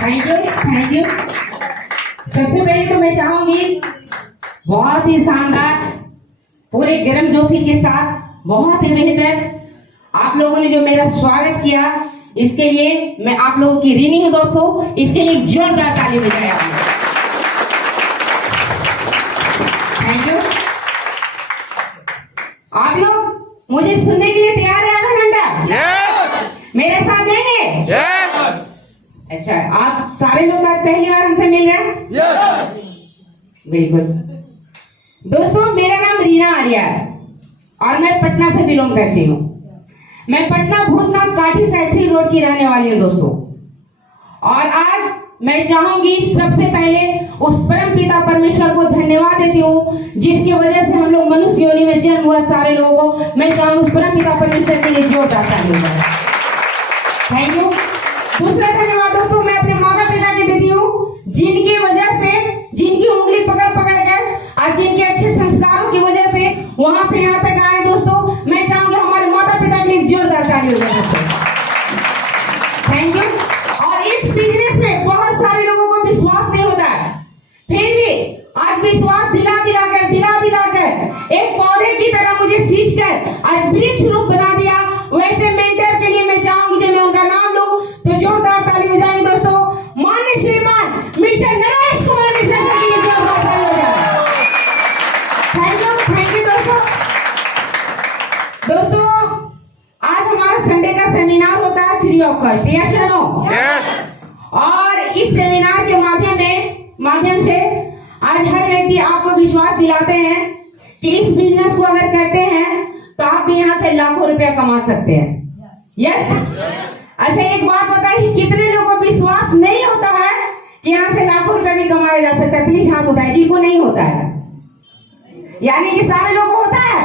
Thank you. सबसे पहले तो मैं चाहूंगी बहुत ही शानदार पूरे गर्मजोशी के साथ बहुत ही बेहतर आप लोगों ने जो मेरा स्वागत किया इसके लिए मैं आप लोगों की ऋणी हूँ दोस्तों। इसके लिए जोरदार ताली बजाया। Thank you. आप लोग मुझे सुनने के लिए तैयार है आधा घंटा? yes! मेरे साथ देंगे? yes! अच्छा, आप सारे लोग आज पहली बार हमसे मिल रहे हैं? yes! बिल्कुल दोस्तों, मेरा नाम रीना आर्या है और मैं पटना से बिलोंग करती हूँ। मैं पटना भूतनाथ काठी फैक्ट्री रोड की रहने वाली हूँ दोस्तों। और आज मैं चाहूंगी सबसे पहले उस परम पिता परमेश्वर को धन्यवाद देती हूँ जिसकी वजह से हम लोग मनुष्य योनि में जन्म हुआ सारे लोगों को। मैं चाहूंगी उस परम पिता परमेश्वर के लिए जोरदार ताली बजाएं। Thank you. दूसरा धन्यवाद दोस्तों मैं अपने माता पिता के देती हूँ जिनकी वजह से, जिनकी उंगली पकड़ पकड़ कर और जिनके अच्छे संस्कारों की वजह से वहां से यहाँ तक आए दोस्तों। मैं चाहूंगी हमारे माता पिता के लिए जोरदार ताली बजाएं। Thank you. और इस बिजनेस में बहुत सारे लोगों को विश्वास नहीं होता है, फिर भी आज विश्वास दिला कर एक पौधे की तरह मुझे सींच कर और वृक्ष रूप बना दिया। वैसे मेंटर के लिए मैं चाहूंगी जब मैं उनका नाम लूं तो जोरदार ताली बजाएंगे दोस्तों। माननीय श्रीमान मिस्टर नरेश कुमार मिश्रा सर के लिए जोरदार ताली बजाएं। थैंक यू दोस्तों। आज हमारा संडे का सेमिनार होता है फ्री ऑफ कॉस्ट, यस और नो? और इस सेमिनार के माध्यम से आज हर व्यक्ति आपको विश्वास दिलाते हैं कि इस बिजनेस को अगर करते हैं तो आप भी यहाँ से लाखों रुपया कमा सकते हैं। यस? अच्छा, एक बात बताइए, कितने लोगों को विश्वास नहीं होता है कि यहाँ से लाखों रुपया भी कमाया जा सकता है? प्लीज हाथ उठाए जिनको नहीं होता है। यानी कि सारे लोग को होता है?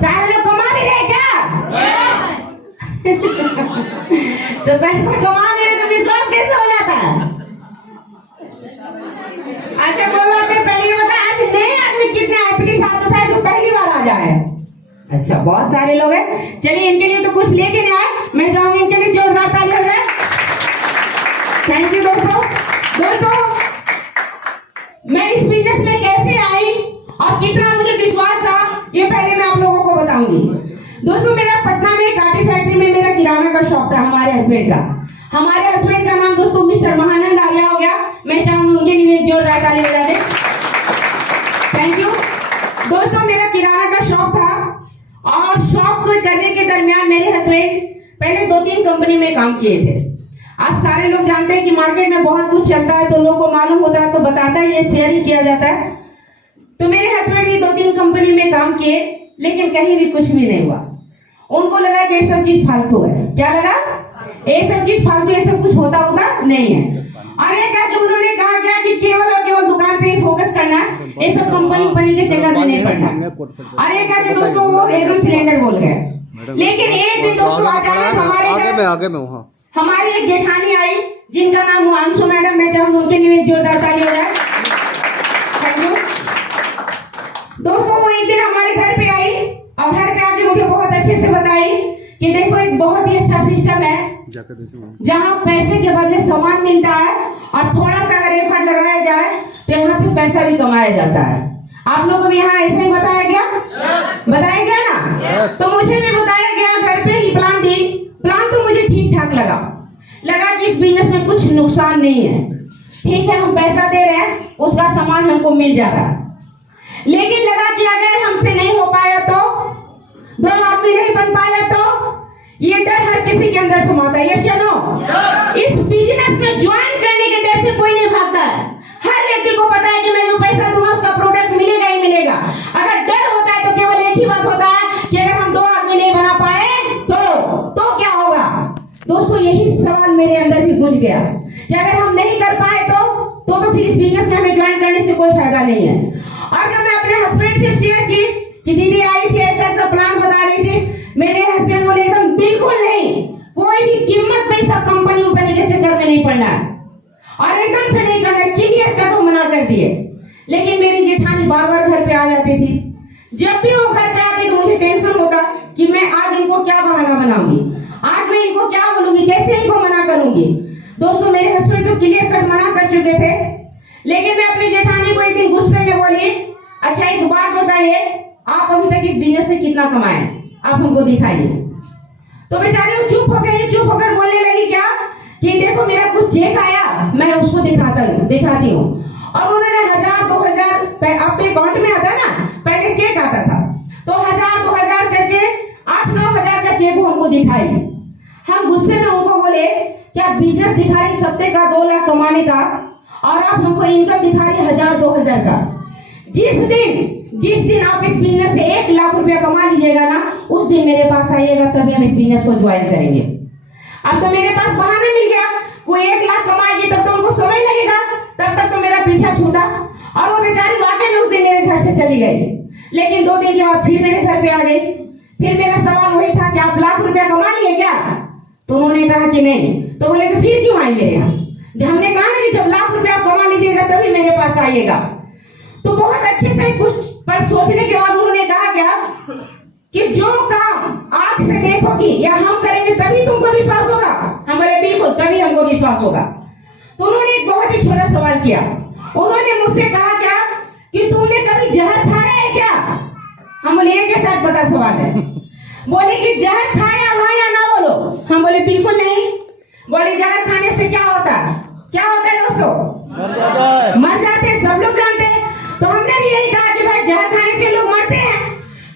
सारे लोग कमा भी रहे क्या? तो पैसा कमा भी रहे तो विश्वास कैसे हो जाता है? अच्छा बोलो, पहले बता आज नए आदमी कितने हैं? प्लीज हाथ उठाए जो पहली बार आ जाए। अच्छा, बहुत सारे लोग हैं। चलिए इनके लिए तो कुछ लेके नहीं आए, मैं चाहूंगी इनके लिए जोरदार ताली हो जाए। थैंक यू दोस्तों मैं इस बिजनेस में कैसे आई और कितना मुझे विश्वास था ये पहले मैं आप लोगों को बताऊंगी। दोस्तों मेरा पटना में काटी फैक्ट्री में मेरा किराना का शॉप था हमारे हस्बैंड का। हमारे हस्बैंड का नाम दोस्तों मिस्टर महानंद आर्या हो गया। मैं चाहूंगी उनके लिए जोरदार ताली बजा दें। Thank you. दोस्तों मेरा किराना का शॉप था और शॉप को करने के दरमियान मेरे हस्बैंड पहले 2-3 कंपनी में काम किए थे। आप सारे लोग जानते हैं कि मार्केट में बहुत कुछ चलता है तो लोगों को मालूम होता है तो बताता है, ये शेयर ही किया जाता है। तो मेरे हस्बैंड भी 2-3 कंपनी में काम किए लेकिन कहीं भी कुछ भी नहीं हुआ। उनको लगा कि ये सब चीज फालतू है। क्या लगा? ये सब चीज फालतू, ये सब कुछ होता नहीं है। और एक जो उन्होंने कहा क्या कि केवल और केवल दुकान पे ही फोकस करना, ये सब कंपनी के चक्कर में नहीं पड़ना। और एक जो दोस्तों वो एकदम सिलेंडर बोल गए। लेकिन एक दिन दोस्तों अचानक हमारी एक जेठानी आई जिनका नाम हुआ अंशु मैडम। मैं चाहूंगी उनके लिए जोरदार ताली हो जाए। Thank you. दोस्तों वो एक दिन हमारे घर पे आई और घर पे आके मुझे बहुत अच्छे से बताई कि देखो एक बहुत ही अच्छा सिस्टम है जहाँ पैसे के बदले सामान मिलता है और थोड़ा सा अगर एफर्ट लगाया जाए तो यहाँ से पैसा भी कमाया जाता है। आप लोगों को भी यहाँ ऐसे ही बताया गया? बताया गया ना? तो मुझे भी बताया गया, घर पे ही प्लान दी। प्लान तो मुझे ठीक ठाक लगा कि इस बिजनेस में कुछ नुकसान नहीं है। ठीक है, हम पैसा दे रहे हैं, उसका सामान हमको मिल जाएगा। लेकिन लगा कि अगर हमसे नहीं हो पाया तो, 2 आदमी नहीं बन पाया तो, ये डर हर किसी के अंदर समाता है। ये सुनो, इस बिजनेस में ज्वाइन करने के डर से कोई नहीं भागता है। हर व्यक्ति को पता है कि मैं जो पैसा दूंगा उसका प्रोडक्ट मिलेगा ही मिलेगा। अगर डर होता है तो केवल एक ही बात होता है कि अगर हम 2 आदमी नहीं बना पाए तो क्या होगा? दोस्तों यही सवाल मेरे अंदर भी गूंज गया कि अगर हम नहीं कर पाए तो फिर इस बिजनेस में हमें ज्वाइन करने से कोई फायदा नहीं है। और जब मैं अपने हस्बैंड से शेयर की कि दीदी आई थी ऐसा प्लान बता रही थी, मेरे हस्बैंड बोले एकदम बिल्कुल नहीं, कोई भी कीमत पे सब कंपनी के चक्कर में नहीं पड़ना और एकदम से नहीं करना, क्लियर कट वो मना कर दिए। लेकिन मेरी जेठानी बार घर पे आ जाती थी। जब भी वो घर पे आती तो मुझे टेंशन होता कि मैं आज इनको क्या बहाना बनाऊंगी, आज मैं इनको क्या बोलूंगी, कैसे इनको मना करूंगी। दोस्तों मेरे हस्बैंड तो क्लियर कट मना कर चुके थे। लेकिन मैं अपनी जेठानी को एक दिन गुस्से में बोली, अच्छा एक बात बताइए, आप अभी तक इस बिजनेस से कितना कमाए, आप हमको दिखाइए। तो बेचारी वो चुप हो गई। चुप होकर बोलने लगी क्या कि देखो मेरा कुछ चेक आया, मैं उसको दिखाती हूँ। और उन्होंने 1000-2000 आपके अकाउंट में आता ना, पहले चेक आता था, तो 1000-2000 करके 8-9 हजार का चेक वो हमको दिखाई। हम गुस्से में उनको बोले क्या बिजनेस दिखा रही सप्ते का 2 लाख कमाने का और आप हमको इनकम दिखा रही 1000-2000 का। जिस दिन आप इस बिजनेस से 1 लाख रुपया कमा लीजिएगा ना, उस दिन मेरे पास आइएगा, तभी हम इस बिजनेस को ज्वाइन करेंगे। अब तो मेरे पास बहाना मिल गया, कोई 1 लाख कमाएगी तब तो उनको समय लगेगा, तब तक तो मेरा पीछा छूटा। और वो बेचारी वाकई में उस दिन मेरे घर से चली गई। लेकिन 2 दिन के बाद फिर मेरे घर पे आ गई। फिर मेरा सवाल वही था कि आप लाख रुपया कमा लिए क्या? तो उन्होंने कहा कि नहीं। तो बोले कि फिर क्यों आए मेरे यहाँ? जब हमने कहा ना कि जब लाख रुपया आप कमा लीजिएगा तभी मेरे पास आइएगा। तो बहुत अच्छे से कुछ पर सोचने के बाद उन्होंने कहा क्या कि जो काम आंख से देखोगी या हम करेंगे तभी तुमको विश्वास होगा। हम बोले बिल्कुल, तभी हमको विश्वास होगा। तो उन्होंने एक बहुत ही छोटा सवाल किया। उन्होंने मुझसे कहा क्या कि तुमने कभी जहर खाया है क्या? हम बोले ये कैसा बड़ा सवाल है। बोले कि जहर खाया हुआ या ना बोलो। हम बोले बिल्कुल नहीं। बोले जहर खाने से क्या होता है? क्या होता है दोस्तों? मर जाते हैं, सब लोग जानते हैं। तो हमने भी यही कहा कि भाई जहर खाने से लोग मरते हैं।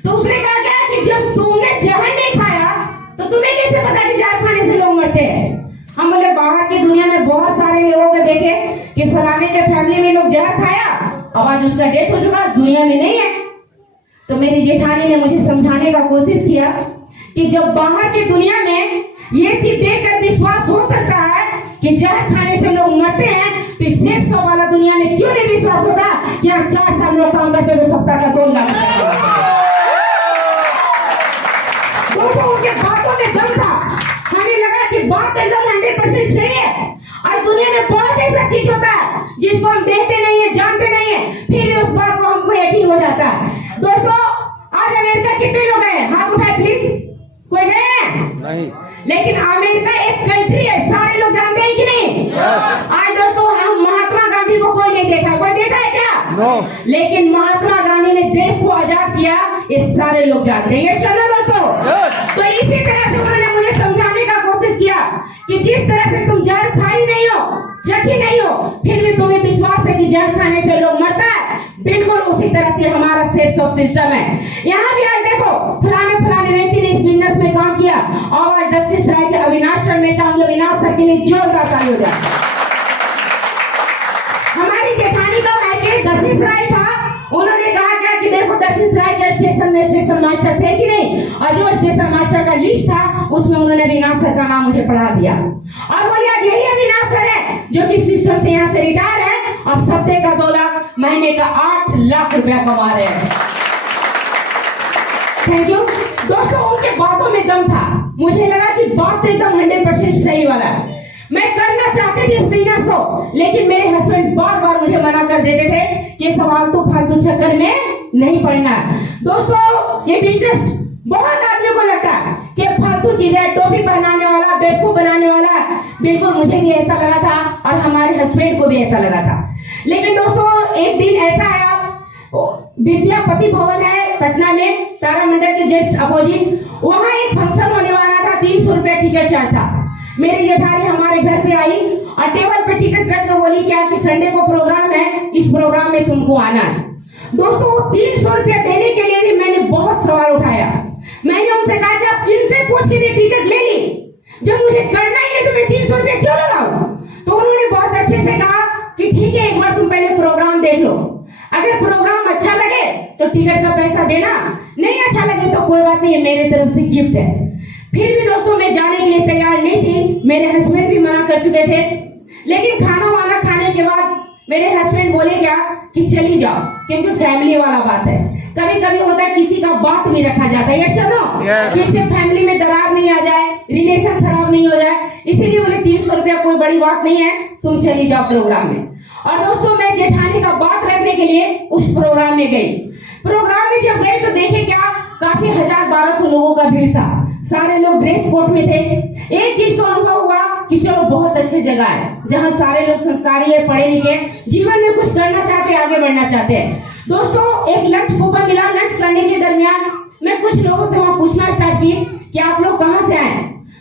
तो उसने कहा क्या कि जब तुमने जहर नहीं खाया तो तुम्हें कैसे पता कि जहर खाने से लोग मरते हैं? हम बोले बाहर की दुनिया में बहुत सारे लोगों को देखे कि फलाने के फैमिली में लोग जहर खाया, अब आज उसका डेथ हो चुका, दुनिया में नहीं है। तो मेरी जेठानी ने मुझे समझाने का कोशिश किया कि जब बाहर की दुनिया में ये चीज देखकर विश्वास हो सकता है कि जहर खाने से लोग मरते हैं, तो इस 100 वाला दुनिया में क्यों नहीं विश्वास होता कि आप 4 साल में काम करते तो सप्ताह का 2 लाख। दोस्तों उनके बातों में दम था। हमें लगा कि बात एकदम 100% सही है। और दुनिया में बहुत ऐसा चीज होता है जिसको हम देखते नहीं है, जानते नहीं है, फिर भी उस बात को हमको यकीन हो जाता है। दोस्तों आज अमेरिका कितने लोग हैं? हाथ उठाए प्लीज। कोई गए हैं? नहीं। लेकिन अमेरिका एक कंट्री है, सारे लोग जानते हैं कि नहीं? आज दोस्तों हम महात्मा गांधी को कोई नहीं देखा। कोई देखा है क्या? लेकिन महात्मा गांधी ने देश को आजाद किया ये सारे लोग जानते हैं। ये सुनो दोस्तों, तो इसी तरह से उन्होंने मुझे समझाने का कोशिश किया कि जिस तरह से तुम जहर खाई नहीं हो, चखी नहीं हो, फिर भी तुम्हें विश्वास है कि जहर खाने से लोग मरता है, बिल्कुल उसी तरह से हमारा सेफ ऑफ सिस्टम है। यहाँ भी आज देखो फलाने व्यक्ति ने इस बिजनेस में काम किया और आज दक्षिण सराय के अविनाश सर में चाहूंगी अविनाश सर के लिए जोरदार ताली हो जाए। हमारी जेठानी का मायके दक्षिण सराय था, उन्होंने कहा क्या कि देखो दक्षिण सराय के स्टेशन में स्टेशन मास्टर थे कि नहीं, और जो स्टेशन मास्टर का लिस्ट था उसमें उन्होंने अविनाश सर का नाम मुझे पढ़ा दिया और बोले आज यही अविनाश सर है जो कि सिस्टम से यहाँ से रिटायर है और सप्ताह का 2 लाख, महीने का 8 लाख रुपया कमा रहे हैं। थैंक यू दोस्तों, उनके बातों में दम था, मुझे लगा कि बात एकदम 100% सही वाला है। मैं करना चाहती थी इस बिजनेस को, लेकिन मेरे हस्बैंड बार बार मुझे मना कर देते थे कि फालतू चक्कर में नहीं पड़ना। दोस्तों ये बिजनेस बहुत आदमी को लगता है कि फालतू चीज है, टोपी पहनाने वाला, बेवकूफ बनाने वाला, बिल्कुल मुझे भी ऐसा लगा था और हमारे हस्बैंड को भी ऐसा लगा था। लेकिन दोस्तों एक दिन ऐसा आया, विद्यापति भवन है पटना में, तारामंडल के जस्ट अपोजिट, वहाँ एक फंक्शन होने वाला था, 300 रुपया टिकट चार्ज था। मेरी जेठानी हमारे घर पे आई और टेबल पे टिकट रख के बोली क्या कि संडे को प्रोग्राम है, इस प्रोग्राम में तुमको आना है। दोस्तों 300 रुपया देने के लिए भी मैंने बहुत सवाल उठाया। मैंने उनसे कहा कि आप किन से पूछ के टिकट ले ली, जब मुझे करना ही नहीं तो मैं 300 रुपया क्यों लगाऊं। तो उन्होंने बहुत अच्छे से कहा कि ठीक है एक बार तुम पहले प्रोग्राम देख लो, अगर प्रोग्राम अच्छा लगे तो टिकट का पैसा देना, नहीं अच्छा लगे तो कोई बात नहीं, मेरे तरफ से गिफ्ट है। फिर भी दोस्तों मैं जाने के लिए तैयार नहीं थी, मेरे हस्बैंड भी मना कर चुके थे। लेकिन खाना वाना खाने के बाद मेरे हस्बैंड बोले क्या कि चली जाओ, क्योंकि फैमिली वाला बात है, कभी कभी होता है किसी का बात नहीं रखा जाता है, ये सुनो, जिससे फैमिली में दरार नहीं आ जाए, रिलेशन खराब नहीं हो जाए, इसीलिए बोले 300 रुपया कोई बड़ी बात नहीं है, तुम चली जाओ प्रोग्राम में। और दोस्तों मैं जेठानी का बात रखने के लिए उस प्रोग्राम में गई। प्रोग्राम में जब गए तो देखे क्या, काफी 1000-1200 लोगों का भीड़ था, सारे लोग ड्रेस कोड में थे। एक चीज तो अनुभव हुआ कि चलो बहुत अच्छी जगह है जहाँ सारे लोग संस्कारी है, पढ़े लिखे, जीवन में कुछ करना चाहते हैं, आगे बढ़ना चाहते हैं। दोस्तों एक लंच कूपन मिला, लंच करने के दरमियान मैं कुछ लोगों से वहाँ पूछना स्टार्ट की कि आप लोग कहाँ से आए,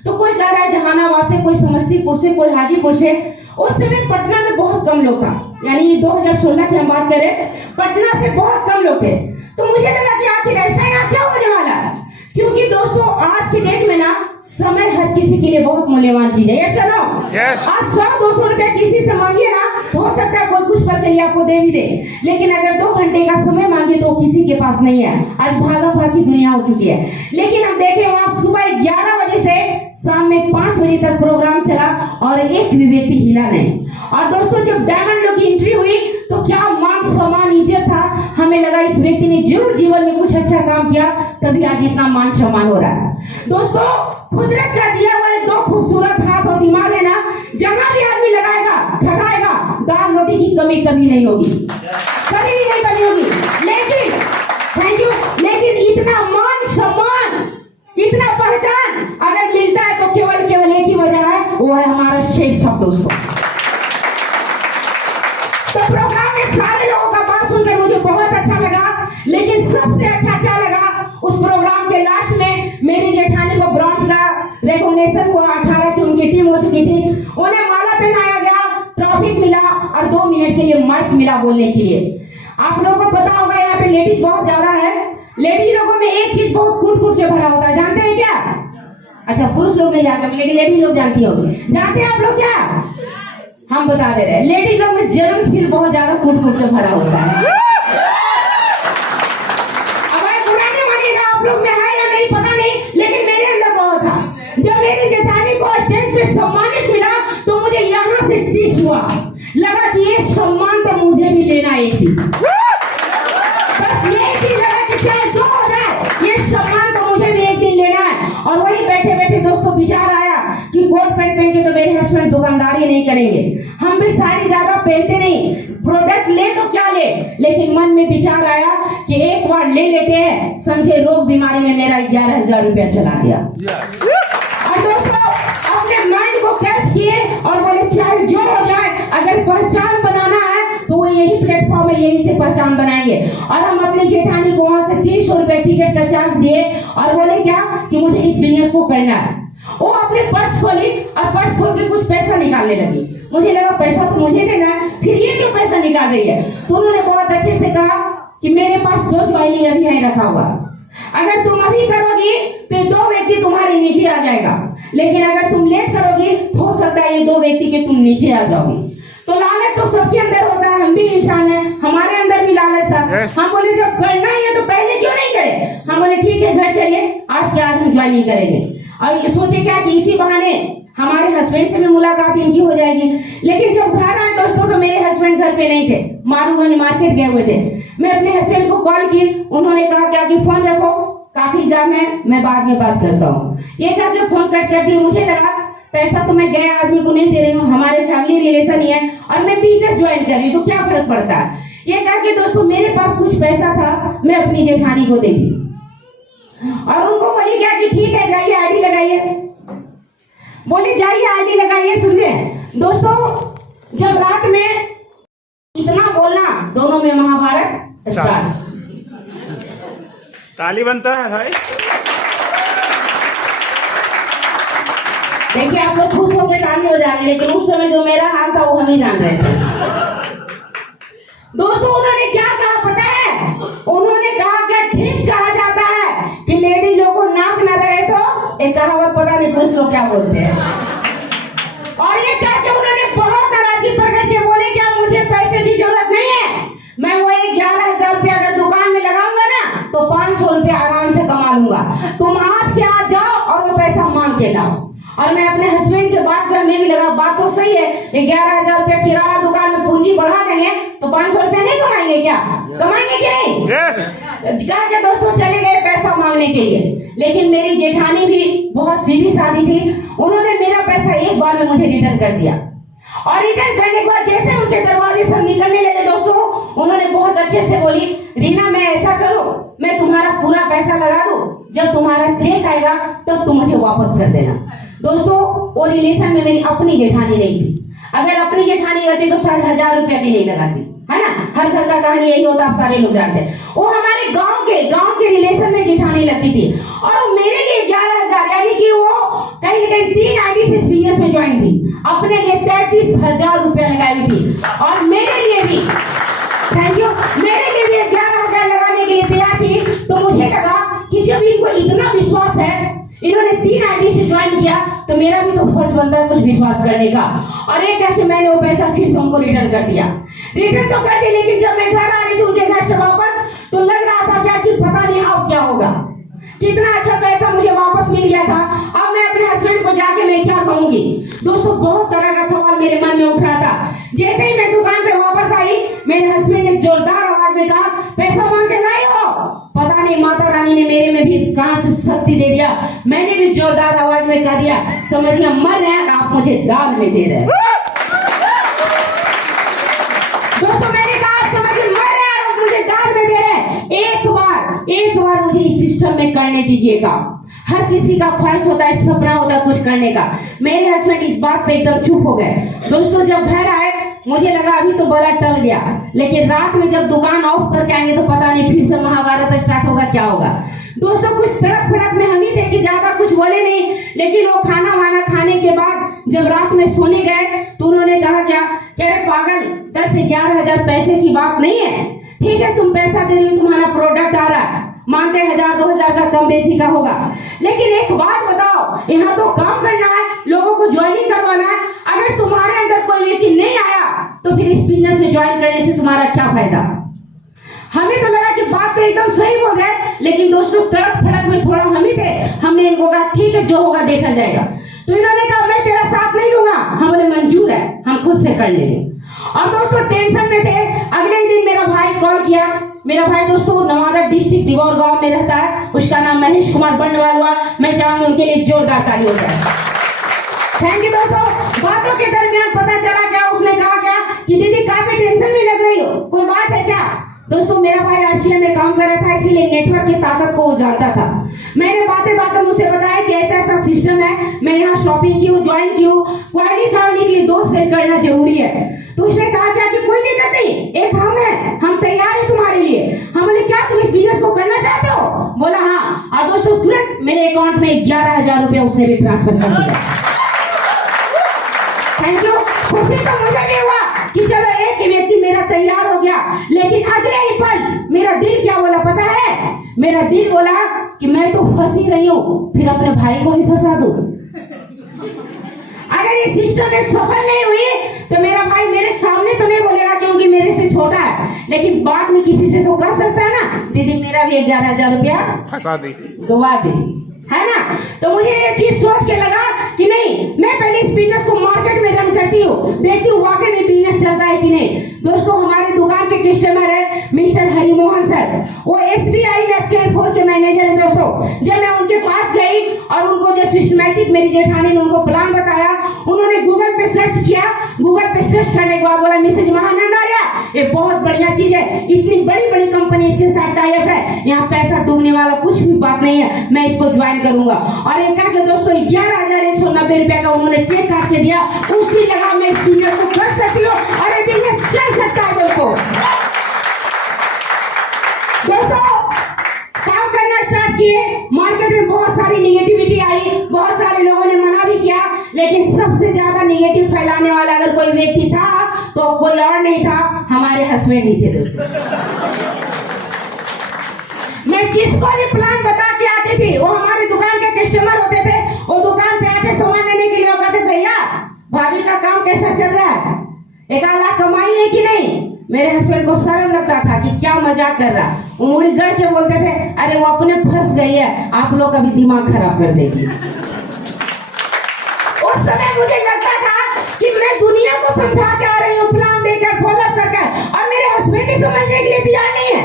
तो कोई कह रहा है जहानाबाद से, कोई समस्तीपुर से, कोई हाजीपुर से। उस समय पटना में बहुत कम लोग था, यानी 2016 की हम बात करें, पटना से बहुत कम लोग थे। तो मुझे लगा कि आखिर ऐसा यहाँ क्या होने वाला है, क्योंकि दोस्तों आज की डेट में ना समय हर किसी के लिए बहुत मूल्यवान चीज है। ये चलो आज 100-200 रुपया किसी से मांगिए ना, तो हो सकता है कोई कुछ पल के लिए आपको दे भी दे, लेकिन अगर 2 घंटे का समय मांगे तो किसी के पास नहीं है। आज भागा भागी दुनिया हो चुकी है। लेकिन हम देखे वहाँ सुबह 11 बजे से शाम में 5 बजे तक प्रोग्राम चला और एक भी व्यक्ति हिला नहीं। और दोस्तों जब डायमंड लोग की एंट्री हुई तो क्या मान सम्मान इज्जत था, हमें लगा इस व्यक्ति ने जरूर जीवन में कुछ अच्छा काम किया, तभी आज इतना मान सम्मान हो रहा है। दोस्तों कुदरत का दिया हुआ 2 खूबसूरत हाथ और दिमाग है ना, जहाँ भी आदमी लगाएगा ठगाएगा, दाल रोटी की कमी कभी नहीं होगी, कभी भी नहीं कमी होगी। लेकिन थैंक यू, लेकिन इतना मान सम्मान, इतना पहचान अगर मिलता है तो केवल एक ही वजह है, वो है हमारा शेफ साहब। दोस्तों तो प्रोग्राम में सारे लोगों का बात सुनकर मुझे बहुत अच्छा लगा, लेकिन सबसे अच्छा क्या लगा, उस प्रोग्राम के लास्ट में मेरी जेठानी को ब्रॉन्ज का रिकॉग्निशन हुआ। 18 की उनकी टीम हो चुकी थी, उन्हें माला पहनाया गया, ट्रॉफी मिला और 2 मिनट के लिए माइक मिला बोलने के लिए। आप लोगों को पता होगा यहाँ पे लेडीज बहुत ज्यादा है, लेडीज लोगों में एक चीज बहुत कूट के भरा होता है, जानते हैं क्या? अच्छा पुरुष लोग नहीं जानते, लेकिन लेडीज लोग जानती होगी। जानते हैं आप लोग क्या? हम बता दे रहे हैं, लेडीज लोग में जन्मशील बहुत ज्यादा कूट के भरा होता है। अब बुरा नहीं मानिएगा, आप लोग में है या नहीं पता नहीं, लेकिन मेरे अंदर बहुत था। जब मेरी जेठानी को स्टेज पे सम्मानित मिला तो मुझे यहाँ से टिश हुआ, लगा कि ये सम्मान तो मुझे भी लेना एक दिन, बस ये चीज लगा कि चाहे जो हो जाए ये सम्मान तो मुझे भी एक दिन लेना है। और वही बैठे बैठे दोस्तों विचार आया कि कोट पैंट पहन के तो मेरे हस्बैंड दुकानदारी नहीं करेंगे, हम भी साड़ी ज्यादा पहनते नहीं, प्रोडक्ट ले तो क्या ले, लेकिन मन में विचार आया कि एक बार ले लेते हैं, समझे रोग बीमारी में मेरा 11,000 रुपया चला गया। और दोस्तों अपने माइंड को कैच किए और बोले चाहे जो हो जाए, अगर पहचान बनाना है तो वो यही प्लेटफॉर्म है, यही से पहचान बनाएंगे। और हम अपनी जेठानी को वहां से 300 रुपए टिकट का चार्ज दिए और बोले क्या कि मुझे इस बिजनेस को करना है। वो अपने पर्स खोली और पर्स खोल के कुछ पैसा निकालने लगी। मुझे लगा पैसा तो मुझे देना है, फिर ये क्यों पैसा निकाल रही है। तो उन्होंने बहुत अच्छे से कहा कि मेरे पास 2 ज्वाइनिंग अभी है रखा हुआ, अगर तुम अभी करोगी तो 2 व्यक्ति तुम्हारे नीचे आ जाएगा, लेकिन अगर तुम लेट करोगी तो हो सकता है ये 2 व्यक्ति के तुम नीचे आ जाओगी। तो लालच तो सबके अंदर होता है, हम भी इंसान है, हमारे अंदर भी लालच था। हम बोले जब करना ही है तो पहले क्यों नहीं करे। हम बोले ठीक है घर चलिए, आज के आज हम ज्वाइनिंग करेंगे। अब ये सोचे क्या कि इसी बहाने हमारे हस्बैंड से भी मुलाकात इनकी हो जाएगी। लेकिन जब घर आए दोस्तों तो मेरे हस्बैंड घर पे नहीं थे, मारूगंज मार्केट गए हुए थे। मैं अपने हस्बैंड को कॉल की, उन्होंने कहा क्या कि फोन रखो, काफी जाम है, मैं बाद में बात करता हूँ। ये कहा कि फोन कट कर दिया। मुझे लगा पैसा तो मैं गए आदमी को नहीं दे रही हूँ, हमारे फैमिली रिलेशन ही है और मैं बिजनेस ज्वाइन कर रही हूँ तो क्या फर्क पड़ता है। ये कहा कि दोस्तों मेरे पास कुछ पैसा था, मैं अपनी जेठानी को दे दी और उनको बोली क्या कि ठीक है जाइए आईडी लगाइए। बोले जाइए आईडी लगाइए। समझे दोस्तों, जब रात में इतना बोलना, दोनों में महाभारत स्टार्ट। ताली बनता है भाई। देखिए आप लोग खुश होकर ताली हो जा रही, लेकिन उस समय जो मेरा हाल था वो हम ही जान रहे थे। दोस्तों उन्होंने क्या कहा पता है, उन्होंने कहा कि ठीक कहा जाता है कि लेडीज लोग को नाक न रहे तो एक कहावत पता नहीं पुरुष लोग क्या बोलते हैं। और ये कहा कि उन्होंने बहुत नाराजगी प्रकट की, बोले क्या मुझे पैसे की जरूरत नहीं है, मैं वो 11,000 रुपया अगर दुकान में लगाऊंगा ना तो 500 रुपया आराम से कमा लूंगा, तुम आज के आज जाओ और वो पैसा मांग के लाओ। और मैं अपने हस्बैंड के बात करने भी लगा, बात तो सही है, 11,000 रुपया किराना दुकान में पूंजी बढ़ा देंगे तो 500 रुपया नहीं कमाएंगे क्या, कमाएंगे कि नहीं। कहा कि दोस्तों चले गए पैसा मांगने के लिए। लेकिन मेरी जेठानी भी बहुत सीधी सादी थी, उन्होंने मेरा पैसा एक बार में मुझे रिटर्न कर दिया। और रिटर्न करने के बाद जैसे उनके दरवाजे से निकलने लगे दोस्तों, उन्होंने बहुत अच्छे से बोली, रीना मैं ऐसा करो, मैं तुम्हारा पूरा पैसा लगा दूं, जब तुम्हारा चेक आएगा तब तुम मुझे वापस कर देना। दोस्तों वो रिलेशन में मेरी अपनी जेठानी नहीं थी, अगर अपनी जेठानी रहती तो शायद 1000 रुपया भी नहीं लगाती, है ना। हर घर का कहानी यही होता, आप सारे लोग जानते हैं। वो हमारे गांव के रिलेशन में जेठानी लगती थी और मेरे लिए 11,000 यानी कि वो कहीं न कहीं 3 आईडी से बिजनेस में ज्वाइन थी, अपने लिए 33,000 रुपया लगाई हुई थी। और मेरे लिए भी थैंक यू, मेरे लिए भी 11,000 लगाने के लिए तैयार थी। तो मुझे लगा कि जब इनको इतना विश्वास है, इन्होंने 3 आईडी से ज्वाइन किया, तो मेरा भी तो फर्ज बनता है कुछ विश्वास करने का। और एक क्या कि मैंने वो पैसा फिर से उनको रिटर्न कर दिया। रिटर्न तो कर दिया, लेकिन जब मैं घर आ रही थी उनके घर से वापस, तो लग रहा था क्या कि पता नहीं अब क्या होगा। कितना अच्छा पैसा मुझे वापस मिल गया था, अब मैं अपने हस्बैंड को जाके मैं क्या कहूंगी। दोस्तों बहुत तरह का सवाल मेरे मन में उठ रहा था। जैसे ही मैं दुकान पे वापस आई, मेरे हस्बैंड ने जोरदार आवाज में कहा, पैसा मांग के लाई हो। पता नहीं माता रानी ने मेरे में भी कहां से शक्ति दे दिया, मैंने भी जोरदार आवाज में कह दिया, समझिए मर रहे हैं आप मुझे दाल में दे रहे हैं। दोस्तों मैंने कहा समझिए मर रहे हैं आप मुझे दाल में दे रहे हैं। एक बार मुझे इस सिस्टम में करने दीजिएगा। हर किसी का ख्वाहिश होता है, सपना होता है कुछ करने का। मेरे हस्बैंड इस बात पे एकदम चुप हो गए। दोस्तों जब घर आए मुझे लगा अभी तो बड़ा टल गया, लेकिन रात में जब दुकान ऑफ करके आएंगे तो पता नहीं फिर से महाभारत स्टार्ट होगा, क्या होगा। दोस्तों कुछ तड़क फड़क में हम ही थे कि ज्यादा कुछ बोले नहीं, लेकिन वो खाना वाना खाने के बाद जब रात में सोने गए तो उन्होंने कहा क्या, कह रहे पागल 10 से 11,000 पैसे की बात नहीं है, ठीक है तुम पैसा दे रही हो, तुम्हारा प्रोडक्ट आ रहा है, मानते 1000-2000 का कम बेसी का होगा, लेकिन एक बात बताओ, यहाँ तो काम करना है, लोगों को ज्वाइनिंग करवाना है। अगर तुम्हारे अंदर कोई व्यक्ति नहीं आया तो फिर इस बिजनेस में ज्वाइन करने से तुम्हारा क्या फायदा। हमें तो लगा कि बात तो एकदम सही हो गए, लेकिन दोस्तों तड़क फड़क में थोड़ा हम ही थे। हमने इनको कहा ठीक है जो होगा देखा जाएगा। तो इन्होंने कहा मैं तेरा साथ नहीं दूंगा। हम बोले मंजूर है, हम खुद से कर लेंगे। और दोस्तों टेंशन में थे। अगले दिन मेरा भाई कॉल किया। मेरा भाई दोस्तों नवादा डिस्ट्रिक्ट दिगौर गांव में रहता है, उसका नाम महेश कुमार बंडवाल हुआ। मैं चाहूंगी उनके लिए जोरदार ताली हो जाए। थैंक यू दोस्तों। बातों के दरमियान पता चला क्या, उसने कहा क्या कि दीदी काफी टेंशन में लग रही हो, कोई बात है क्या। दोस्तों मेरा भाई आरसीए में काम कर रहा था, इसीलिए नेटवर्क की ताकत को वो जानता था। मैंने बातें बातें मुझसे बताया कि ऐसा ऐसा सिस्टम है, मैं यहाँ शॉपिंग की हूँ, ज्वाइन की हूँ, क्वालिफाई होने के लिए 2 सेल करना जरूरी है। तो उसने कहा क्या कि कोई दिक्कत नहीं, एक हम है, हम तैयार है तुम्हारे लिए। हम बोले क्या तुम इस बिजनेस को करना चाहते हो? बोला हाँ। और दोस्तों तुरंत मेरे अकाउंट में 11,000 रुपया उसने भी ट्रांसफर कर दिया। Thank you. खुशी तो मुझे भी हुआ कि चलो एक व्यक्ति मेरा तैयार हो गया, लेकिन अगले ही पल मेरा दिल क्या बोला पता है? मेरा दिल बोला कि मैं तो फंसी रही हूँ, फिर अपने भाई को भी फंसा दूं। अगर ये सिस्टम में सफल नहीं हुई तो मेरा भाई मेरे सामने तो नहीं बोलेगा क्योंकि मेरे से छोटा है, लेकिन बाद में किसी से तो कर सकता है ना, दीदी मेरा भी 11,000 रुपया फंसा दे, डुबा दे, है ना। तो मुझे ये चीज सोच के लगा कि नहीं, मैं पहले इस बिजनेस को मार्केट में रन करती हूँ, देखती हूँ वाकई में बिजनेस चल रहा है कि नहीं। दोस्तों हमारी दुकान के कस्टमर है मिस्टर हरिमोहन सर, वो SBI में स्केल 4 के मैनेजर है। दोस्तों जब मैं उनके पास गई और उनको जो सिस्टमैटिक मेरी जेठानी ने उनको प्लान बताया, उन्होंने गूगल पे सर्च किया। गूगल पे सर्च करने के बाद बोला मिसेज महानंद आर्या ये बहुत बढ़िया चीज है, इतनी बड़ी बड़ी कंपनी इसके साथ टाई अप है, यहाँ पैसा डूबने वाला कुछ भी बात नहीं है, मैं इसको ज्वाइन करूंगा। और एक कहा दोस्तों 11,190 रुपए का उन्होंने चेक काट के दिया। उसी लगा मैं इस बिजनेस को कर सकती हूँ और ये बिजनेस चल सकता है। दोस्तों काम करना स्टार्ट किए, मार्केट में बहुत सारी निगेटिविटी आई, बहुत सारे लोगों ने मना भी किया, लेकिन सबसे ज्यादा निगेटिव फैलाने वाला अगर कोई व्यक्ति था तो कोई और नहीं था, हमारे हस्बैंड ही थे। दोस्तों मैं जिसको भी प्लान बता के आती थी वो हमारी दुकान के कस्टमर होते थे, वो दुकान पे आते सामान लेने के लिए, कहते भैया भाभी का काम कैसा चल रहा है, 1 लाख कमाई है कि नहीं। मेरे हस्बैंड को शर्म लगता था कि क्या मजाक कर रहा, उंगली गड़ के बोलते थे अरे वो अपने फंस गई है, आप लोग का भी दिमाग खराब कर देगी। उस समय मुझे लगता था कि मैं दुनिया को समझा के आ रही हूँ, प्लान देकर फॉलो करके, और मेरे हस्बैंड ही समझने के लिए तैयार नहीं है।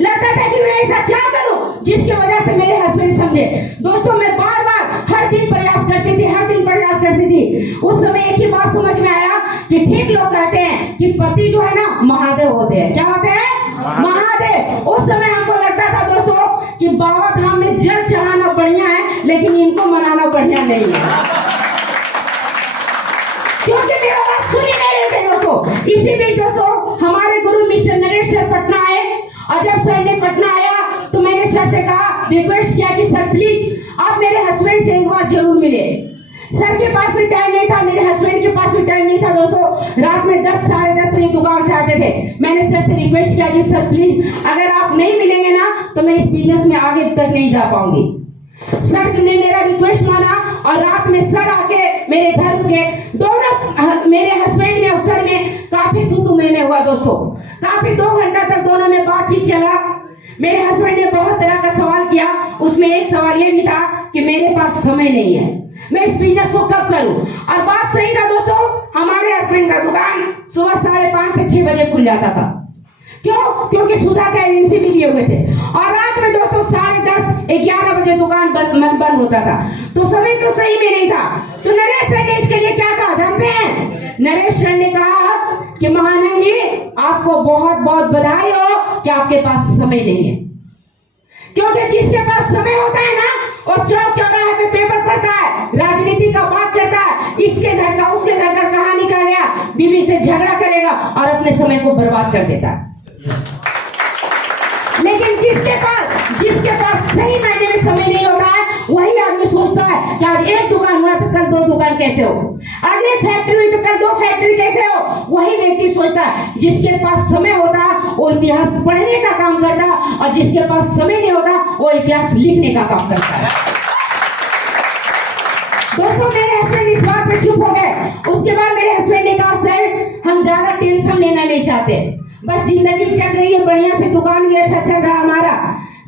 लगता था कि मैं ऐसा क्या करूं जिसकी वजह से मेरे हस्बैंड समझे। दोस्तों मैं बार बार हर दिन प्रयास करती थी, हर दिन प्रयास करती थी। उस समय एक ही बात समझ में आया कि ठीक लोग कहते हैं कि पति जो है ना महादेव होते हैं। क्या होते हैं? महादेव। उस समय हमको लगता था दोस्तों कि बाबा धाम में जल चढ़ाना बढ़िया है, लेकिन इनको मनाना बढ़िया नहीं है, क्योंकि मेरा बात सुनी नहीं रहे थे दोस्तों। इसी बीच दोस्तों हमारे गुरु मिस्टर नरेश सर पटना आए, और जब सर ने पटना आया तो मैंने सर से कहा, रिक्वेस्ट किया कि सर प्लीज आप मेरे हस्बैंड से एक बार जरूर मिले। सर के पास भी टाइम नहीं था, मेरे हस्बैंड के पास भी टाइम नहीं था। दोस्तों रात में 10 साढ़े 10 बजे दुकान से आते थे। मैंने सर से रिक्वेस्ट किया कि सर प्लीज अगर आप नहीं मिलेंगे ना तो मैं इस बिजनेस में आगे तक नहीं जा पाऊंगी। सर ने मेरा रिक्वेस्ट माना और रात में सर आके मेरे घर रुके। दोनों मेरे हस्बैंड में और सर में काफी तू मैंने हुआ दोस्तों, काफी 2 घंटा तक दोनों में बातचीत चला। मेरे हस्बैंड ने बहुत तरह का सवाल किया, उसमें एक सवाल ये भी था कि मेरे पास समय नहीं है, मैं इस बिजनेस को कब करूं। और बात सही था दोस्तों, हमारे हस्बैंड का दुकान सुबह 5:30 से 6 बजे खुल जाता था। क्यों? क्योंकि सुधा का एजेंसी भी लिए हुए थे, और रात में दोस्तों 10:30 11 बजे दुकान बंद होता था। तो समय तो सही में नहीं था। तो नरेश सर ने इसके लिए क्या कहा जानते हैं? नरेश सर ने कहा कि महानंद जी आपको बहुत बहुत बधाई हो कि आपके पास समय नहीं है, क्योंकि जिसके पास समय होता है ना वो चौक चौराहे पे पेपर पढ़ता है, राजनीति का बात करता है, इसके घर का उसके घर का कहानी का गया, बीवी से झगड़ा करेगा और अपने समय को बर्बाद कर देता है। लेकिन जिसके पास सही मायने में समय नहीं होता है, वही आदमी सोचता है कि आज एक दुकान हुआ तो कल 2 दुकान कैसे हो, आज एक फैक्ट्री हुई तो कल 2 फैक्ट्री कैसे हो। वही व्यक्ति सोचता है। जिसके पास समय होता है वो इतिहास पढ़ने का काम करता है, और जिसके पास समय नहीं होता वो इतिहास लिखने का काम करता है। दोस्तों मेरे हस्बैंड इस बात पे चुप हो गए। उसके बाद मेरे हस्बैंड ने कहा सर हम ज्यादा टेंशन लेना नहीं चाहते, बस जिंदगी चल रही है बढ़िया से, दुकान भी अच्छा चल रहा हमारा।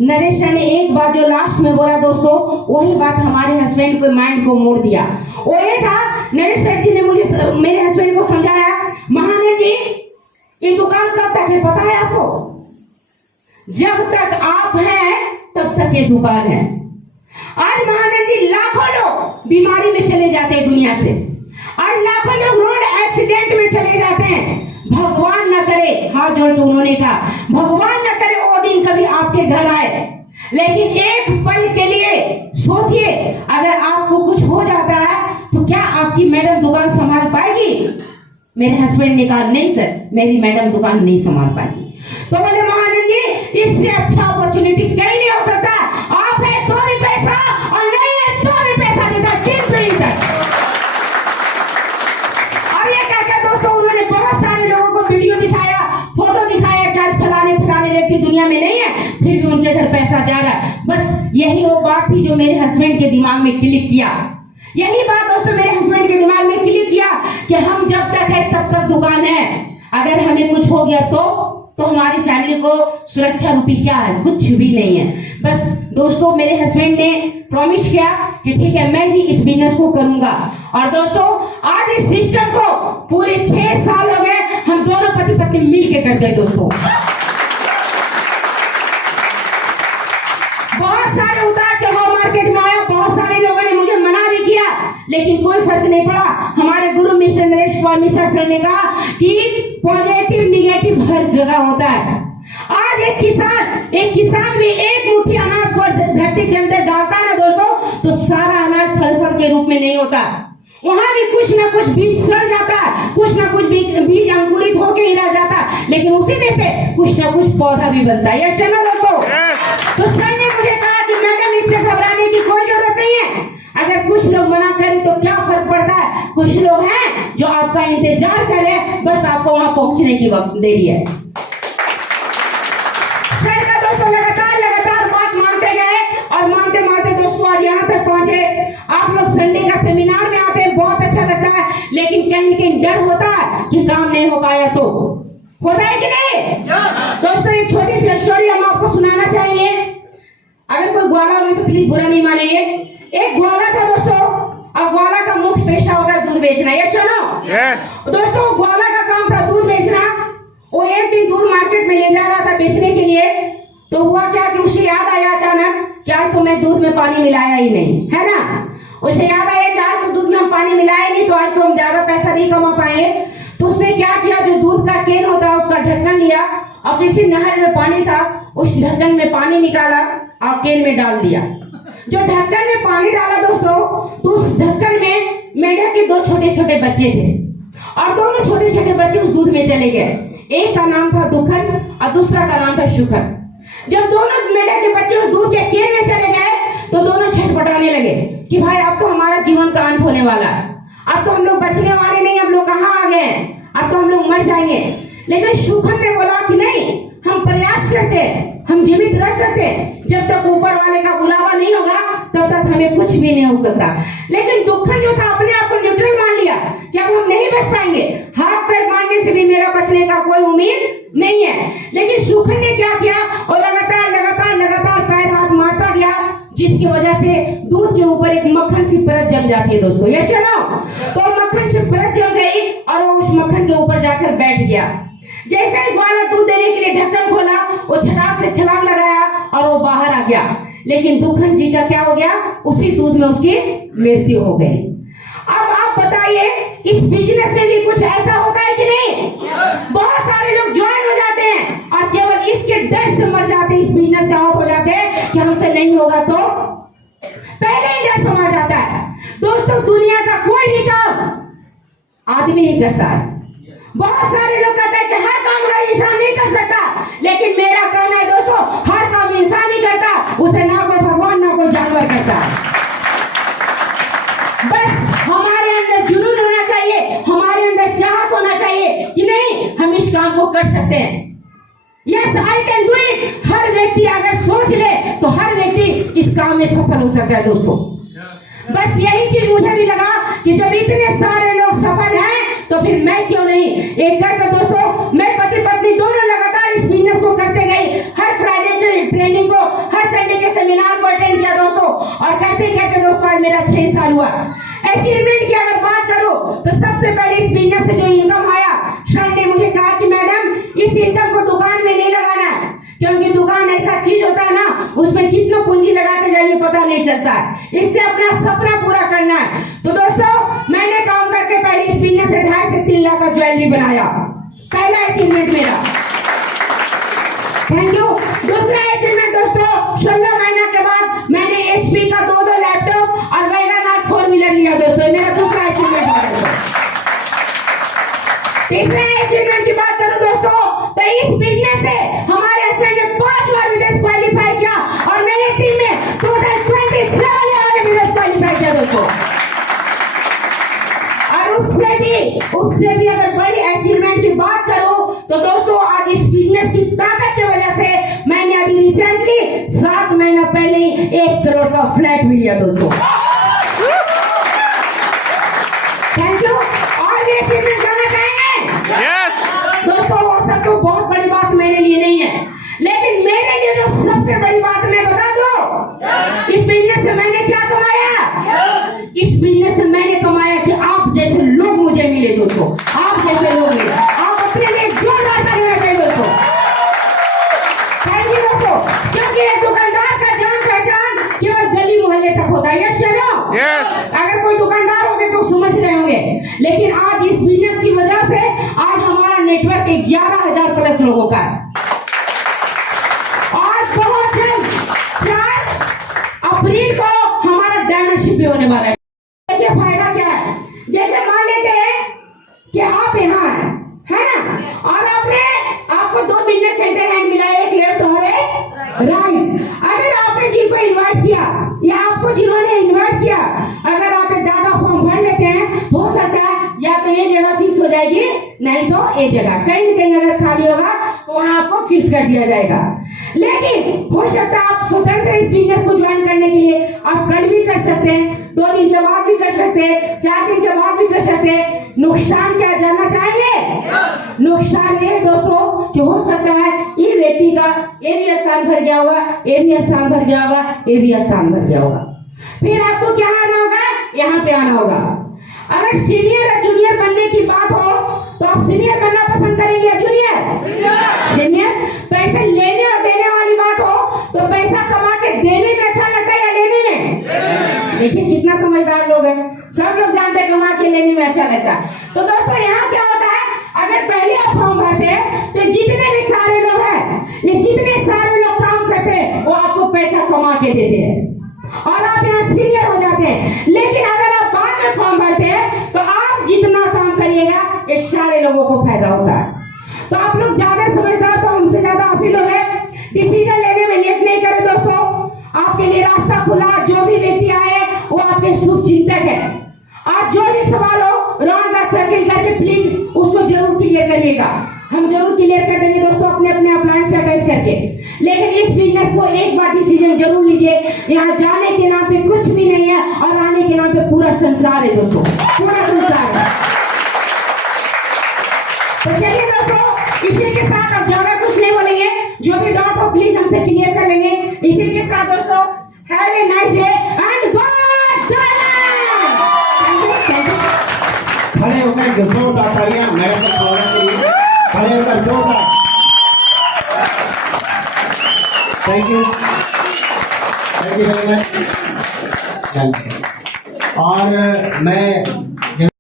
नरेश सर ने एक बात जो लास्ट में बोला दोस्तों, वही बात हमारे हस्बैंड को माइंड को मोड़ दिया। वो ये था, नरेश सर जी ने मुझे मेरे हस्बैंड को समझाया, महानंद जी ये दुकान कब तक है पता है आपको? जब तक आप हैं तब तक ये दुकान है। आज महानंद जी लाखों लोग बीमारी में चले जाते हैं दुनिया से, आज लाखों लोग रोड एक्सीडेंट में चले जाते हैं। भगवान न करे, हाथ जोड़ के उन्होंने कहा, भगवान न करे वो दिन कभी आपके घर आए, लेकिन एक पल के लिए सोचिए अगर आपको कुछ हो जाता है तो क्या आपकी मैडम दुकान संभाल पाएगी? मेरे हस्बैंड ने कहा नहीं सर, मेरी मैडम दुकान नहीं संभाल पाएगी। तो बोले महानंद जी, इससे अच्छा अपॉर्चुनिटी कहीं नहीं हो सकता। आप है तो भी पैसा और नहीं है तो भी पैसा देता, 3 पीढ़ी तक। और ये क्या दोस्तों, उन्होंने बहुत सारे लोगों को वीडियो दिखाया, फोटो दिखाया, क्या फलाने फलाने व्यक्ति दुनिया में नहीं है, फिर भी उनके घर पैसा जा रहा है। बस यही वो बात थी जो मेरे हस्बैंड के दिमाग में क्लिक किया। यही बात दोस्तों मेरे हस्बैंड के दिमाग में क्लिक किया कि हम जब तक है तब तक दुकान है, अगर हमें कुछ हो गया तो हमारी फैमिली को सुरक्षा रूपी क्या है, कुछ भी नहीं है। बस दोस्तों मेरे हस्बैंड ने प्रॉमिस किया कि ठीक है मैं भी इस बिजनेस को करूंगा। और दोस्तों आज इस सिस्टम को पूरे 6 साल हो गए, हम दोनों पति पत्नी मिल के करते हैं। दोस्तों बहुत सारे उतार चढ़ाव मार्केट में आया, बहुत सारे लोगों ने मुझे मना भी किया, लेकिन कोई फर्क नहीं पड़ा। हमारे गुरु मिस्टर नरेश कुमार मिश्रा सर ने कहा कि पॉजिटिव निगेटिव हर जगह होता है। आज एक किसान भी एक मुट्ठी अनाज को धरती के अंदर डालता है ना दोस्तों, तो सारा अनाज फलसर के रूप में नहीं होता, वहां भी कुछ ना कुछ बीज सड़ जाता है, कुछ ना कुछ बीज अंकुरित होके ही रह जाता है, लेकिन उसी में से कुछ ना कुछ पौधा भी बनता है। यस ना दोस्तों? तो सर ने मुझे कहा कि मैडम इससे घबराने की कोई जरूरत नहीं है, अगर कुछ लोग मना करें तो क्या फर्क पड़ता है, कुछ लोग हैं जो आपका इंतजार करे, बस आपको वहां पहुंचने की वक्त देरी है। सर का दोस्तों लगातार बात मानते गए और मानते दोस्तों आज यहाँ तक पहुंचे। आप लोग संडे का सेमिनार में आते हैं, बहुत अच्छा लगता है, लेकिन कहीं कहीं डर होता है कि काम नहीं हो पाया तो होता है कि नहीं? दोस्तों एक छोटी सी स्टोरी हम आपको सुनाना चाहेंगे। अगर कोई ग्वाला हो तो प्लीज बुरा नहीं मानेंगे। एक ग्वाला था दोस्तों, और ग्वाला का मुख्य पेशा होता है दूध बेचना। ये सुनो दोस्तों, ग्वाला का काम था दूध बेचना। वो एक दिन दूध मार्केट में ले जा रहा था बेचने के लिए, तो हुआ क्या कि उसे याद आया अचानक कि आज तो मैं दूध में पानी मिलाया ही नहीं, है ना। उसे याद आया कि आज तो दूध में हम पानी मिलाया नहीं, तो आज तो हम ज्यादा पैसा नहीं कमा पाए। तो उसने क्या किया, जो दूध का केन होता है उसका ढक्कन लिया और किसी नहर में पानी था, उस ढक्कन में पानी निकाला और केन में डाल दिया। जो ढक्कन में पानी डाला दोस्तों, तो उस ढक्कन में मेंढक के 2 छोटे छोटे बच्चे थे, और दोनों छोटे छोटे बच्चे उस दूध में चले गए। एक का नाम था दुखन और दूसरा का नाम था शुखन। जब दोनों मेंढक के बच्चे उस दूध के केन में चले गए, तो दोनों छटपटाने लगे कि भाई अब तो हमारा जीवन का अंत होने वाला है, अब तो हम लोग बचने वाले नहीं, हम लोग कहाँ आ गए, अब तो हम लोग मर जाएंगे। लेकिन शुखन ने बोला कि नहीं, हम प्रयास करते हैं, हम जीवित रह सकते हैं, जब तक ऊपर वाले का बुलावा नहीं होगा तब तक हमें कुछ भी नहीं हो सकता। लेकिन दुखन जो था अपने आप को न्यूट्रल मान लिया कि अब हम नहीं बच पाएंगे, हाथ पैर मारने से भी मेरा बचने का कोई उम्मीद नहीं है। लेकिन शुखन ने क्या किया, और लगातार पैर हाथ मारता गया, जिसकी वजह से दूध के ऊपर एक मक्खन सी परत जम जाती है दोस्तों। ये सुनो, तो मक्खन सी परत जम गई और वो उस मक्खन के ऊपर जाकर बैठ गया। जैसे ही ग्वाला दूध देने के लिए ढक्कन खोला, वो झटाक से छलांग लगाया और वो बाहर आ गया। लेकिन दुखन जी का क्या हो गया, उसी दूध में उसकी मृत्यु हो गई। अब आप बताइए, इस बिजनेस में भी कुछ ऐसा होता है कि नहीं? बहुत सारे लोग ज्वाइन हो जाते हैं और केवल इसके डर से मर जाते हैं, इस बिजनेस से आउट हो जाते हैं कि हमसे नहीं होगा, तो पहले ही डर समा जाता है। दोस्तों दुनिया का कोई भी काम आदमी ही करता है। बहुत सारे लोग कहते हैं कि हर काम हर इंसान नहीं कर सकता, लेकिन मेरा कहना है दोस्तों, हर काम इंसान ही करता, उसे ना कोई भगवान ना कोई जानवर करता। बस हमारे अंदर जुनून होना चाहिए, हमारे अंदर चाहत होना चाहिए कि नहीं हम इस काम को कर सकते हैं। Yes I can do it. हर व्यक्ति अगर सोच ले तो हर व्यक्ति इस काम में सफल हो सकता है दोस्तों। बस यही चीज मुझे भी लगा कि जब इतने सारे लोग सफल हैं तो फिर मैं क्यों नहीं। एक करके दोस्तों मैं पति पत्नी दोनों लगातार इस बिजनेस को करते गए, हर फ्राइडे के ट्रेनिंग को, हर संडे के सेमिनार को अटेंड किया दोस्तों, और करते करते दोस्तों आज मेरा 6 साल हुआ। अचीवमेंट की अगर बात करो तो सबसे पहले इस बिजनेस से जो इनकम आया, सर ने मुझे कहा कि मैडम इस इनकम को दुकान में नहीं लगाना है, क्योंकि दुकान ऐसा चीज होता है ना, उसमें कितना पूंजी लगाते जाइए पता नहीं चलता है, इससे अपना सपना पूरा करना है। तो दोस्तों मैंने काम करके पहले इस बिजनेस से 2.5 से 3 लाख का ज्वेलरी बनाया, पहला अचीवमेंट मेरा। Thank you. दूसरा अचीवमेंट दोस्तों, 16 महीना के बाद मैंने HP का 2 लैपटॉप और वैगन R 4 व्हीलर लिया दोस्तों, मेरा दूसरा अचीवमेंट है। तीसरे अचीवमेंट की बात करूं दोस्तों, तो इस बिजनेस से हमारे हस्बैंड ने 5 बार विदेश क्वालिफाई किया और मेरी टीम में टोटल 27 ने विदेश क्वालिफाई किया दोस्तों। और उससे भी अगर बड़ी अचीवमेंट की बात करूं तो दोस्तों, आज इस बिजनेस की ताकत की वजह से मैंने अभी रिसेंटली 7 महीना पहले 1 करोड़ का फ्लैट भी लिया दोस्तों। Thank you. और भी अचीवमेंट करना चाहेंगे दोस्तों? वो सब तो बहुत बड़ी बात मेरे लिए नहीं है, लेकिन मेरे लिए जो सबसे बड़ी बात मैं बता दूं, इस बिजनेस से मैंने क्या कमाया? इस बिजनेस से मैंने कमाया कि आप जैसे लोग मुझे मिले दोस्तों, आप जैसे लोग मिले। आप अपने लिए जोरदार तालियां बजाइए दोस्तों। थैंक यू दोस्तों, क्योंकि एक दुकानदार का जान पहचान केवल गली मोहल्ले तक होता है। यस चलो, अगर कोई दुकानदार होंगे तो समझ रहे होंगे, लेकिन आज इस बिजनेस की वजह से आज हमारा नेटवर्क 11,000 प्लस लोगों का है। और बहुत जल्द 4 अप्रैल को हमारा डायमंड शिप भी होने वाला है। देखिए फायदा क्या है, जैसे मान लेते हैं कि आप यहाँ है ना, और आपको 2 बिजनेस सेंटर हैंड मिला है, एक लेफ्ट और एक राइट। अगर आपने जिनको इन्वाइट किया या आपको जिन्होंने इन्वाइट किया, अगर आप एक डाटा फॉर्म भर लेते हैं तो हो सकता है या तो ये जगह फिक्स हो जाएगी, नहीं तो ये जगह कहीं न कहीं अगर खाली होगा तो वहां आपको फिक्स कर दिया जाएगा। लेकिन हो सकता है आप स्वतंत्र इस बिजनेस को ज्वाइन करने के लिए आप कल भी कर सकते हैं, 2 दिन के बाद भी कर सकते हैं, 4 दिन के बाद भी कर सकते हैं। नुकसान क्या जानना चाहेंगे? नुकसान ये दोस्तों कि हो सकता है ये व्यक्ति का ये भी स्थान भर गया होगा, ये भी स्थान भर गया होगा, ये भी स्थान भर गया होगा। फिर आपको क्या आना होगा? यहाँ पे आना होगा। अगर सीनियर या जूनियर बनने की बात हो तो आप सीनियर बनना पसंद करेंगे या जूनियर? सीनियर। पैसे लेने और देने वाली बात हो तो पैसा कमा के देने में अच्छा लगता है या लेने में? देखिए कितना समझदार लोग हैं, सब लोग जानते हैं कमा के लेने में अच्छा लगता है। तो दोस्तों यहाँ क्या होता है, अगर पहले आप फॉर्म भरते हैं तो जितने भी सारे लोग हैं, ये जितने सारे लोग काम करते हैं वो आपको पैसा कमा के देते हैं और आप यहाँ सीनियर हो जाते हैं। लेकिन अगर आप बाद में फॉर्म भरते हैं तो आप जितना काम करिएगा ये सारे लोगों को फायदा होता है। तो आप लोग ज्यादा समझदार तो हमसे ज्यादा आप ही लोग हैं। डिसीजन लेने में लेट नहीं करें दोस्तों, आपके लिए रास्ता खुला। जो भी व्यक्ति आए वो आपके शुभ चिंतक है। आज जो भी सवाल हो राउंड द सर्किल करके प्लीज उसको जरूर क्लियर करिएगा, हम जरूर क्लियर कर देंगे दोस्तों अपने अपने अप्लायंस से अटैच करके। लेकिन इस बिजनेस को एक बार डिसीजन जरूर लीजिए, यहाँ जाने के नाम पे कुछ भी नहीं है और आने के नाम पे पूरा संसार है दोस्तों, पूरा संसार है। तो चलिए दोस्तों, इसी के साथ अब ज्यादा कुछ नहीं बोलेंगे, जो भी डाउट हो प्लीज हमसे क्लियर कर लेंगे। इसी के साथ दोस्तों have a nice day and God खड़े होकर जोरदार तालियां मेरे स्वागत के लिए, खड़े होकर जोरदार। Thank you very much. और मैं